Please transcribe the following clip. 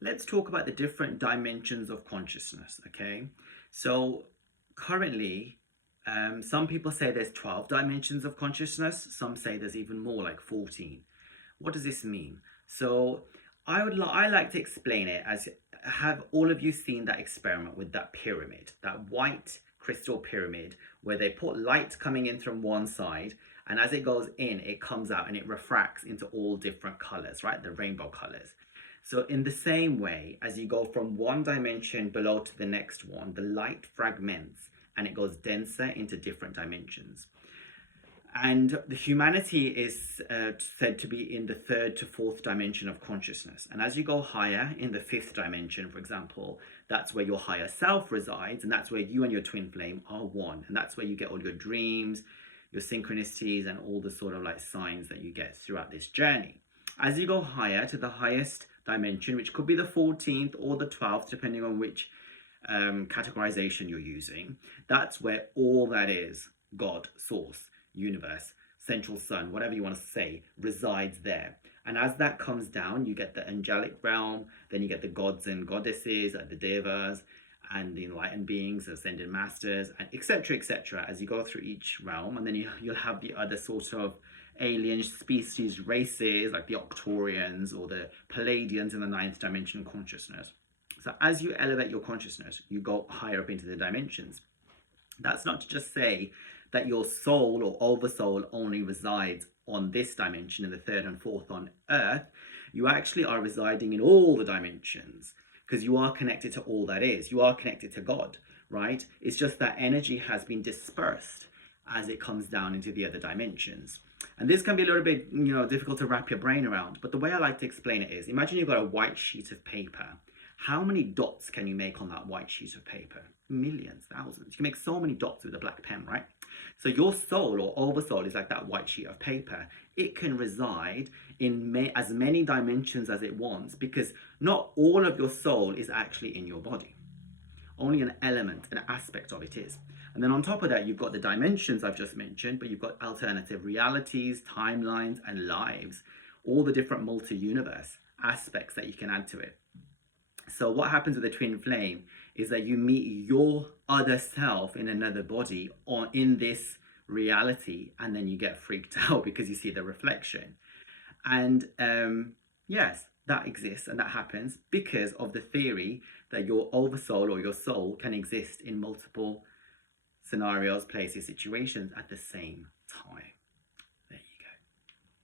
let's talk about the different dimensions of consciousness, okay? So currently, some people say there's 12 dimensions of consciousness. Some say there's even more, like 14. What does this mean? So I like to explain it as, have all of you seen that experiment with that pyramid, that white crystal pyramid, where they put light coming in from one side, and as it goes in, it comes out and it refracts into all different colors, right? The rainbow colors. So in the same way, as you go from one dimension below to the next one, the light fragments and it goes denser into different dimensions. And the humanity is said to be in the third to fourth dimension of consciousness. And as you go higher in the fifth dimension, for example, that's where your higher self resides. And that's where you and your twin flame are one. And that's where you get all your dreams, your synchronicities, and all the sort of like signs that you get throughout this journey. As you go higher to the highest dimension, which could be the 14th or the 12th, depending on which categorization you're using, that's where all that is, God, source, universe, central sun, whatever you want to say, resides there. And as that comes down, you get the angelic realm, then you get the gods and goddesses, like the devas, and the enlightened beings, ascended masters, and etc., as you go through each realm. And then you'll have the other sort of alien species races, like the Octorians or the Palladians in the ninth dimension consciousness. So as you elevate your consciousness, you go higher up into the dimensions. That's not to just say that your soul or oversoul only resides on this dimension, in the third and fourth on Earth. You actually are residing in all the dimensions, because you are connected to all that is. You are connected to God, right? It's just that energy has been dispersed as it comes down into the other dimensions. And this can be a little bit, difficult to wrap your brain around. But the way I like to explain it is, imagine you've got a white sheet of paper. How many dots can you make on that white sheet of paper? Millions, thousands. You can make so many dots with a black pen, right? So your soul or oversoul is like that white sheet of paper. It can reside in as many dimensions as it wants, because not all of your soul is actually in your body. Only an element, an aspect of it is. And then on top of that, you've got the dimensions I've just mentioned, but you've got alternative realities, timelines, and lives, all the different multi-universe aspects that you can add to it. So what happens with the twin flame is that you meet your other self in another body in this reality, and then you get freaked out because you see the reflection. And yes, that exists and that happens because of the theory that your oversoul or your soul can exist in multiple scenarios, places, situations at the same time.